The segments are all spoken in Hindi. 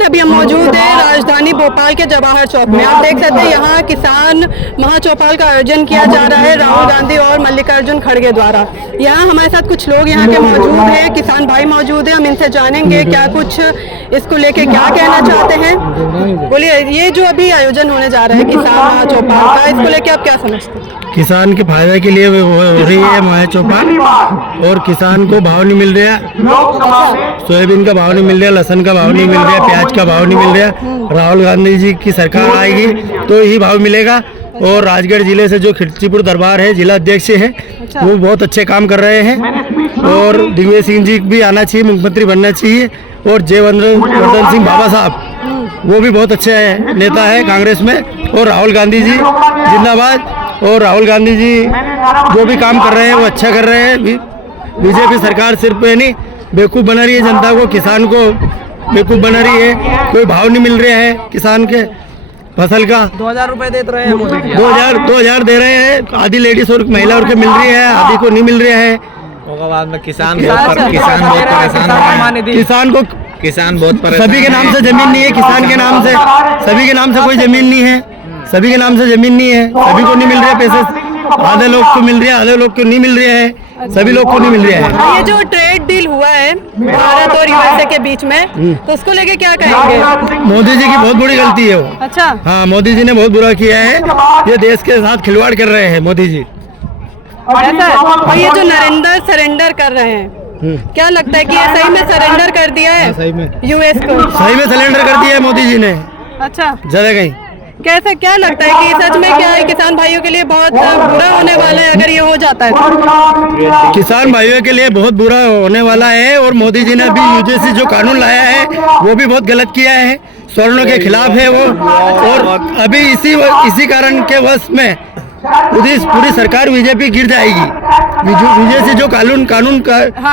नमस्कार। अभी हम मौजूद हैं राजधानी भोपाल के जवाहर चौक में। आप देख सकते हैं यहाँ किसान महाचौपाल का आयोजन किया जा रहा है राहुल गांधी और मल्लिकार्जुन खड़गे द्वारा। यहाँ हमारे साथ कुछ लोग यहाँ के मौजूद हैं, किसान भाई मौजूद हैं। हम इनसे जानेंगे क्या कुछ इसको लेके क्या कहना चाहते हैं। बोलिए, ये जो अभी आयोजन होने जा रहा है किसान महाचौपाल का, इसको लेके आप क्या समझते हैं? किसान के फायदे के लिए हो रही है महाचौपाल, और किसान को भाव नहीं मिल रहा, सोयाबीन का भाव नहीं मिल रहा, लहसुन का भाव नहीं मिल रहा, प्याज का भाव नहीं मिल रहा। राहुल गांधी जी की सरकार आएगी तो ही भाव मिलेगा। और राजगढ़ जिले से जो खिड़कीपुर दरबार है, जिला अध्यक्ष है, वो बहुत अच्छे काम कर रहे हैं। और दिग्विजय सिंह जी भी आना चाहिए, मुख्यमंत्री बनना चाहिए। और जयवर्धन सिंह बाबा साहब, वो भी बहुत अच्छे नेता है कांग्रेस में। और राहुल गांधी जी जिंदाबाद। और राहुल गांधी जी जो भी काम कर रहे हैं वो अच्छा कर रहे हैं। बीजेपी सरकार सिर्फ नहीं बेवकूफ़ बना रही है जनता को, किसान को बेवकूफ़ बना रही है। कोई भाव नहीं मिल रहा है किसान के फसल का। 2000 रुपए देते रहे हैं मोदी जी। 2000 दे रहे हैं, आधी लेडीज और महिला और के मिल रही है, आधी को नहीं मिल रहा है। बाद में किसान बहुत परेशान, सभी के नाम से जमीन नहीं है, किसान के नाम से, सभी के नाम से कोई जमीन नहीं है, सभी के नाम से जमीन नहीं है, सभी को नहीं मिल रहा है पैसे। आधे लोग को मिल रहा है, आधे लोग को नहीं मिल रहा है, सभी लोग को नहीं मिल रहा है। ये जो ट्रेड डील हुआ है भारत और यूएसए के बीच में, तो उसको लेके क्या कहेंगे? मोदी जी की बहुत बड़ी गलती है वो। अच्छा, हाँ, मोदी जी ने बहुत बुरा किया है। ये देश के साथ खिलवाड़ कर रहे हैं मोदी जी। ऐसा है। और ये जो नरेंद्र सरेंडर कर रहे हैं, क्या लगता है कि ये सही में सरेंडर कर दिया है? सही में यूएस को सही में सरेंडर कर दिया है मोदी जी ने। अच्छा, ज्यादा कहीं कैसा क्या लगता है कि सच में क्या है किसान भाइयों के लिए बहुत बुरा होने वाला है अगर ये हो जाता है तो? किसान भाइयों के लिए बहुत बुरा होने वाला है। और मोदी जी ने अभी यूजीसी जो कानून लाया है वो भी बहुत गलत किया है, स्वर्णों के खिलाफ है वो। और अभी इसी कारण के वश में पूरी सरकार बीजेपी गिर जाएगी। यूजीसी जो कानून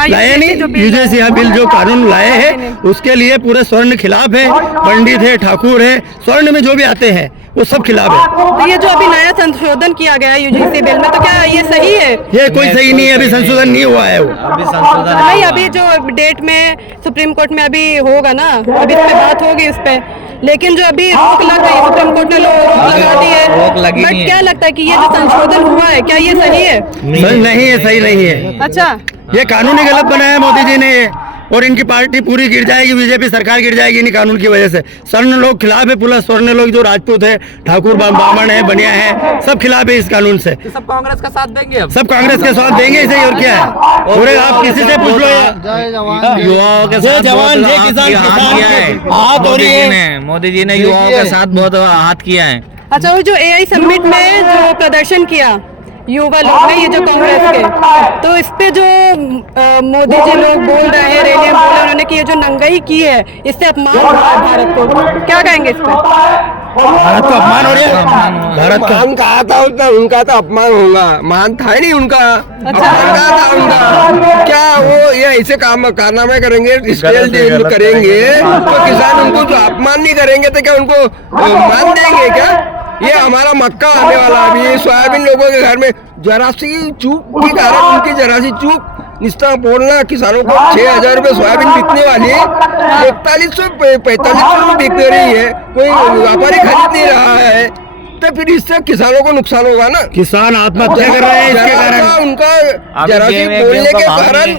लाए नहीं, यूजीसी बिल जो कानून लाए हैं उसके लिए पूरे स्वर्ण खिलाफ है। पंडित है, ठाकुर है, स्वर्ण में जो भी आते हैं वो सब खिलाफ है। तो ये जो अभी नया संशोधन किया गया है यूजीसी बिल में, तो क्या ये सही है? ये कोई सही नहीं है, अभी संशोधन नहीं हुआ है वो। अभी संशोधन नहीं, अभी जो डेट में सुप्रीम कोर्ट में अभी होगा ना, अभी इस पे बात होगी उस पे। लेकिन जो अभी रोक लग गई, सुप्रीम कोर्ट ने रोक लगा दी है, बट क्या लगता है कि ये जो संशोधन हुआ है क्या ये सही है? नहीं है, सही नहीं है। अच्छा, ये कानून ही गलत बनाया है मोदी जी ने, और इनकी पार्टी पूरी गिर जाएगी, बीजेपी सरकार गिर जाएगी इन्हीं कानून की वजह से। स्वर्ण लोग खिलाफ है, पूरा स्वर्ण लोग जो राजपूत है, ठाकुर ब्राह्मण है, बनिया है, सब खिलाफ है इस कानून से। तो सब कांग्रेस का साथ देंगे, अब सब कांग्रेस के साथ देंगे इसे, और क्या है? पूरे आप किसी से पूछ लो, युवाओं के साथ जवान बहुत हाथ किया है मोदी जी ने युवाओं के साथ बहुत हाथ किया है। अच्छा, वो जो एआई समिट में जो प्रदर्शन किया युवा लोग ने, ये जो कांग्रेस के, तो इस पे जो मोदी जी लोग बोल रहे हैं, रैलियां बोल रहे हैं उन्होंने कि ये जो नंगाई की है इससे अपमान हुआ है भारत को, क्या कहेंगे इस पे? भारत का अपमान हो रहा है। भारत का कहा था उनका तो अपमान होगा, मान था ही नहीं उनका। अच्छा, अपमान था उनका। क्या वो ये ऐसे कारनामे करेंगे, स्केल करेंगे तो किसान उनको जो अपमान नहीं करेंगे तो क्या उनको मान देंगे क्या? ये हमारा मक्का आने वाला है अभी, सोयाबीन लोगों के घर में जरा सी चूक के कारण, उनकी जरा सी चूक निस्ता बोलना, किसानों को 6000 रुपए सोयाबीन बिकने वाली 4100-4500 बिक रही है, कोई व्यापारी खरीद नहीं रहा है, तो फिर इससे किसानों को नुकसान होगा ना। किसान आत्महत्या कर रहे हैं इसके कारण, उनका जरा सी बोलने के कारण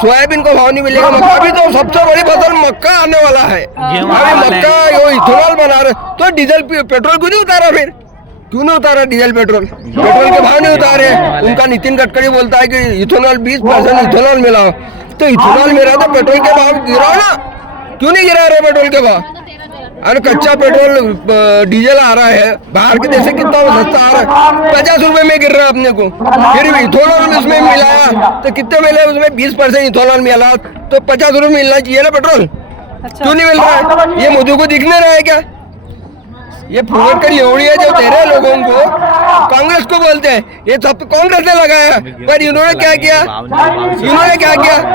सोयाबीन को भाव नहीं मिलेगा। मक्का भी तो सबसे बड़ी फसल मक्का आने वाला है। अभी मक्का इथेनॉल बना रहे, तो डीजल पेट्रोल क्यों नहीं उतारा? फिर क्यों नहीं उतारा डीजल पेट्रोल के भाव नहीं उतारे? उनका नितिन गडकरी बोलता है कि इथेनॉल 20% इथेनॉल मिला, तो इथेनॉल मिला तो पेट्रोल के भाव गिरा ना, क्यों नहीं गिरा रहे पेट्रोल के भाव? अरे कच्चा पेट्रोल डीजल आ रहा है बाहर के देश से, कितना सस्ता आ रहा है, 50 रुपए में गिर रहा है अपने को। फिर भी इथेनॉल उसमें मिलाया तो कितने मिले? उसमें 20% इथेनॉल मिला, तो 50 रुपए मिलना चाहिए ना पेट्रोल। अच्छा, क्यों नहीं मिल रहा है? ये मोदी को दिख नहीं रहा है क्या? ये फुकट की लेवड़िया जो दे रहे हैं लोगों को, कांग्रेस को बोलते हैं, ये सब कांग्रेस ने लगाया। पर इन्होंने क्या किया?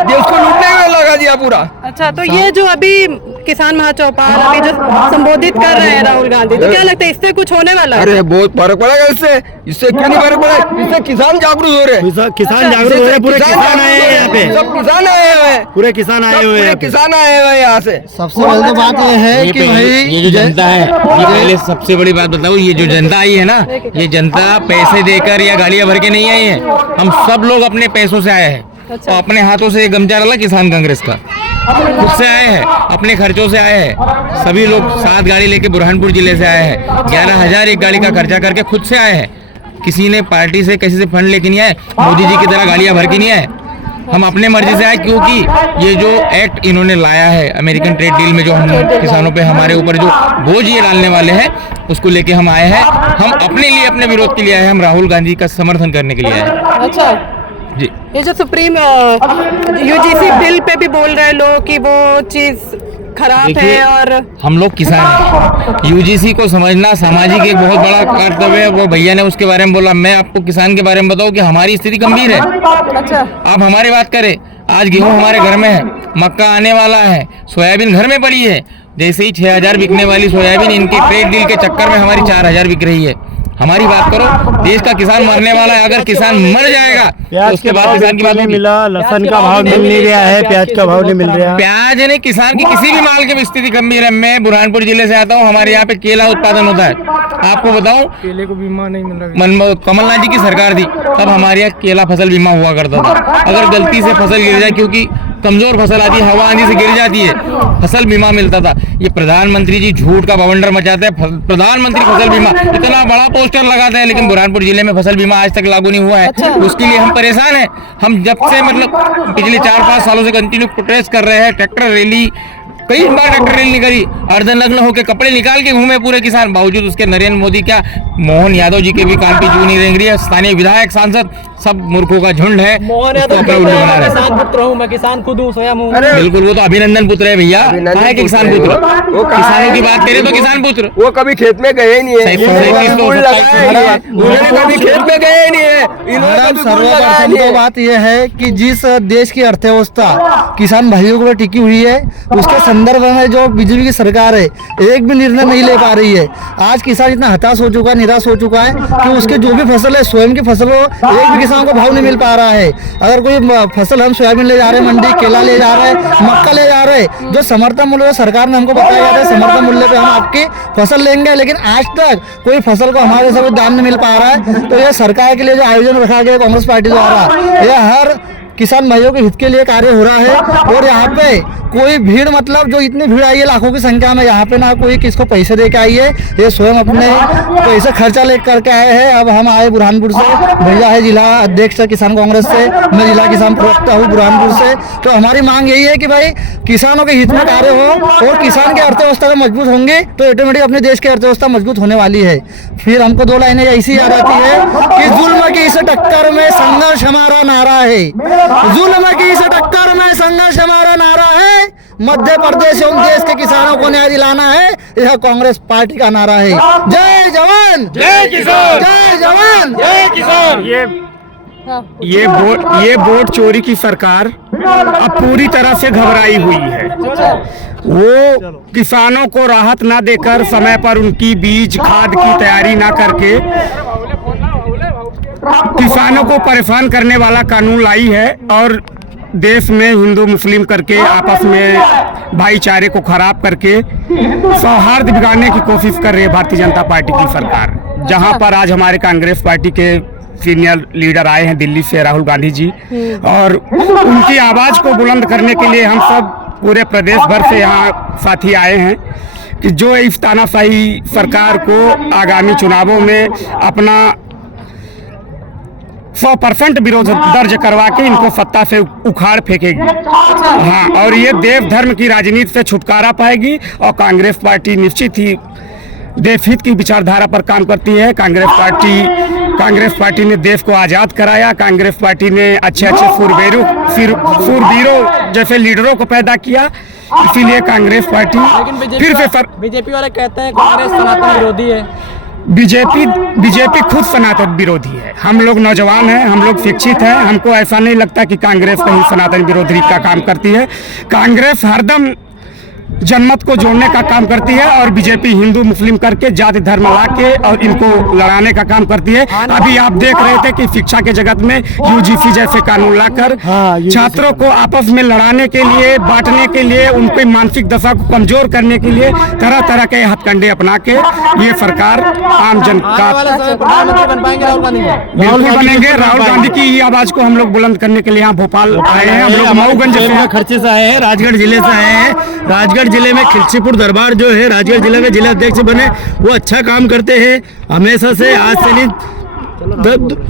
देश को लूटने में लगा दिया पूरा। अच्छा, तो ये जो अभी किसान महाचौपाल अभी जो संबोधित कर रहे हैं राहुल गांधी, तो क्या लगता है इससे कुछ होने वाला है? अरे बहुत फर्क पड़ेगा इससे क्यों नहीं फर्क पड़ेगा? इससे किसान जागरूक हो रहे हैं। किसान जागरूक हो रहे हैं, पूरे किसान आए हैं यहाँ पे, सब किसान आए हुए हैं, पूरे किसान आए हुए हैं, किसान आए हुए हैं यहाँ से। सबसे पहले तो बात यह है कि भाई ये जो जनता है, ये पहले सबसे बड़ी बात बताऊं, ये जो जनता आई है ना, ये जनता पैसे देकर या गालियां भर के नहीं आई है। हम सब लोग अपने पैसों से आए हैं, अच्छा। और अपने हाथों से ये गमछा डाला किसान कांग्रेस का, खुद से आए हैं, अपने खर्चों से आए हैं। सभी लोग 7 गाड़ी लेके बुरहानपुर जिले से आए हैं, 11,000 एक गाड़ी का खर्चा करके खुद से आए हैं। किसी ने पार्टी से किसी से फंड लेके नहीं आए, मोदी जी की तरह गालियां भर के नहीं आए। हम अपने मर्जी से आए, क्योंकि ये जो एक्ट इन्होंने लाया है अमेरिकन ट्रेड डील में, जो हम किसानों पे हमारे ऊपर जो बोझ ये डालने वाले हैं, उसको लेके हम आए हैं। हम अपने लिए, अपने विरोध के लिए आए हैं, हम राहुल गांधी का समर्थन करने के लिए आए हैं। अच्छा, जी, ये जो सुप्रीम यूजीसी बिल पे भी बोल रहे हैं लोग कि वो चीज खराब देखिए, है, और हम लोग किसान हैं। यूजीसी को समझना सामाजिक एक बहुत बड़ा कर्तव्य है। वो भैया ने उसके बारे में बोला, मैं आपको किसान के बारे में बताऊं कि हमारी स्थिति गंभीर है। अच्छा, आप हमारी बात करें, आज गेहूं हमारे घर में है, मक्का आने वाला है, सोयाबीन घर में पड़ी है। जैसे ही 6,000 बिकने वाली सोयाबीन इनके ट्रेड डील के चक्कर में हमारी 4,000 बिक रही है। हमारी बात करो, देश का किसान मरने वाला है। अगर किसान मर जाएगा तो उसके बाद किसान की बात नहीं होगी। मिला, लहसन का भाव मिल नहीं रहा है, प्याज का भाव नहीं मिल रहा। प्याज नहीं, किसान की किसी भी माल की स्थिति गंभीर है। मैं बुरहानपुर जिले से आता हूँ, हमारे यहाँ पे केला उत्पादन होता है। आपको बताऊं, केले को बीमा नहीं मिल रहा। कमलनाथ जी की सरकार थी, तब हमारे यहाँ केला फसल बीमा हुआ करता था। अगर गलती से फसल गिर जाए, क्योंकि कमजोर फसल आती है, हवा आंधी से गिर जाती है, फसल बीमा मिलता था। ये प्रधानमंत्री जी झूठ का बवंडर मचाते हैं। प्रधानमंत्री फसल बीमा इतना बड़ा पोस्टर लगाते हैं, लेकिन बुरहानपुर जिले में फसल बीमा आज तक लागू नहीं हुआ है। उसके लिए हम परेशान हैं। हम जब से मतलब पिछले 4-5 सालों से कंटिन्यू प्रोटेस्ट कर रहे हैं। ट्रैक्टर रैली, कई बार ट्रैक्टर रैली करी, अर्धनग्न होकर कपड़े निकाल के घूमे पूरे किसान। बावजूद उसके नरेंद्र मोदी, क्या मोहन यादव जी के भी कान पे जू नहीं रेंग रही है। स्थानीय विधायक, सांसद, सब मूर्खों का झुंड है। मोहन उसको अपना उल्लू बना रहे हैं। किसान पुत्र हूँ मैं, किसान खुद हूँ, स्वयं हूँ। बिल्कुल, वो तो अभिनंदन पुत्र है भैया। कहाँ है कि किसान पुत्र? वो किसानों की बात करें तो किसान पुत्र। वो कभी खेत में गए ही नहीं है, सही बात है, उन्होंने कभी खेत में गए ही नहीं है, इन्होंने मैडम, कभी फूल लगाया सर्वप्रथम नहीं तो है। बात यह है कि जिस देश की अर्थव्यवस्था किसान भाइयों के ऊपर टिकी हुई है, उसके संदर्भ में जो बीजेपी की सरकार है, एक भी निर्णय नहीं ले पा रही है। आज किसान इतना हताश हो चुका है, निराश हो चुका है कि उसके जो भी फसल है, स्वयं की फसल हो, एक भी किसान को भाव नहीं मिल पा रहा है। अगर कोई फसल, हम सोयाबीन ले जा रहे हैं मंडी, केला ले जा रहे हैं, मक्का ले जा रहे हैं, जो समर्थन मूल्य सरकार ने हमको बताया गया था, समर्थन मूल्य पे हम आपकी फसल लेंगे, लेकिन आज तक कोई फसल को हमारे से दाम नहीं मिल पा रहा है। तो यह सरकार के लिए जो आयोजन रखा गया कांग्रेस पार्टी द्वारा, यह हर किसान भाइयों के हित के लिए कार्य हो रहा है। और यहाँ पे कोई भीड़, मतलब जो इतनी भीड़ आई है लाखों की संख्या में, यहाँ पे ना कोई किसको पैसे दे के आई है, ये स्वयं अपने पैसे खर्चा ले करके आए हैं। अब हम आए बुरहानपुर से, भैया है जिला अध्यक्ष किसान कांग्रेस से, मैं जिला किसान प्रवक्ता हूँ बुरहानपुर से। तो हमारी मांग यही है कि भाई किसानों के हित में कार्य हो, और किसान की अर्थव्यवस्था मजबूत होंगे तो ऑटोमेटिक अपने देश की अर्थव्यवस्था मजबूत होने वाली है। फिर हमको 2 लाइनें ऐसी याद आती है कि जुल्म की इस टक्कर में संघर्ष हमारा नारा है, जुल्म की इस टक्कर में संघर्ष हमारा नारा है, मध्य प्रदेश एवं देश के किसानों को न्याय दिलाना है, यह कांग्रेस पार्टी का नारा है। जय जवान, जय किसान, जय जवान, जय किसान। ये वोट चोरी की सरकार अब पूरी तरह से घबराई हुई है। वो किसानों को राहत ना देकर, समय पर उनकी बीज खाद की तैयारी ना करके, किसानों को परेशान करने वाला कानून लाई है, और देश में हिंदू मुस्लिम करके आपस में भाईचारे को खराब करके सौहार्द बिगाड़ने की कोशिश कर रही है भारतीय जनता पार्टी की सरकार। जहां पर आज हमारे कांग्रेस पार्टी के सीनियर लीडर आए हैं दिल्ली से, राहुल गांधी जी, और उनकी आवाज को बुलंद करने के लिए हम सब पूरे प्रदेश भर से यहाँ साथी आए हैं कि जो इस तानाशाही सरकार को आगामी चुनावों में अपना 100% विरोध दर्ज करवा के इनको सत्ता से उखाड़ फेंकेगी। हाँ, और ये देव धर्म की राजनीति से छुटकारा पाएगी, और कांग्रेस पार्टी निश्चित ही देशहित की विचारधारा पर काम करती है। कांग्रेस पार्टी ने देश को आज़ाद कराया। कांग्रेस पार्टी ने अच्छे सूरवीरों जैसे लीडरों को पैदा किया। इसीलिए कांग्रेस पार्टी फिर से बीजेपी वाले कहते हैं कांग्रेस सनातन विरोधी है। बीजेपी खुद सनातन विरोधी है। हम लोग नौजवान हैं, हम लोग शिक्षित हैं, हमको ऐसा नहीं लगता कि कांग्रेस कहीं सनातन विरोधी का काम करती है। कांग्रेस हरदम जनमत को जोड़ने का काम करती है और बीजेपी हिंदू मुस्लिम करके जाति धर्म ला के और इनको लड़ाने का काम करती है। अभी आप देख रहे थे कि शिक्षा के जगत में यूजीसी जैसे कानून लाकर छात्रों को आपस में लड़ाने के लिए, बांटने के लिए, उनकी मानसिक दशा को कमजोर करने के लिए तरह तरह के हथकंडे अपना के ये सरकार आम जन का प्रधानमंत्री बन पाएंगे राहुल गांधी? बिल्कुल बनेंगे। राहुल गांधी की आवाज को हम लोग बुलंद करने के लिए यहाँ भोपाल आए हैं। हम लोग मऊगंज से खर्चे से आए हैं, राजगढ़ जिले से आए हैं। राजगढ़ जिले में खिलचीपुर दरबार जो है राजगढ़ जिले में जिला अध्यक्ष बने, वो अच्छा काम करते हैं हमेशा से। आज से नहीं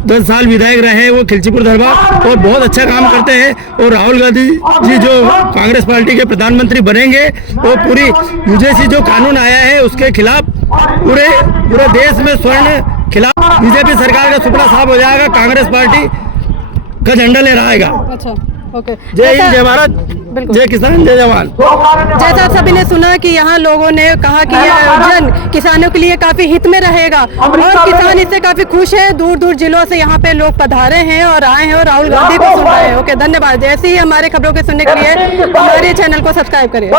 10 साल विधायक रहे वो खिलचीपुर दरबार और बहुत अच्छा काम करते हैं। और राहुल गांधी जी जो कांग्रेस पार्टी के प्रधानमंत्री बनेंगे, वो पूरी यूजीसी जो कानून आया है उसके खिलाफ पूरे देश में स्वर्ण खिलाफ बीजेपी सरकार का सुपना साफ हो जाएगा। कांग्रेस पार्टी का झंडा लहराएगा। अच्छा, ओके। जय हिंद, जय भारत, जय किसान, जय जवान। जैसा आप सभी ने सुना कि यहाँ लोगों ने कहा कि यह आयोजन किसानों के लिए काफी हित में रहेगा और किसान इससे काफी खुश है। दूर दूर जिलों से यहाँ पे लोग पधारे हैं और आए हैं और राहुल गांधी को सुन रहे हैं। ओके, धन्यवाद। ऐसे ही हमारे खबरों के सुनने के लिए हमारे चैनल को सब्सक्राइब करिए।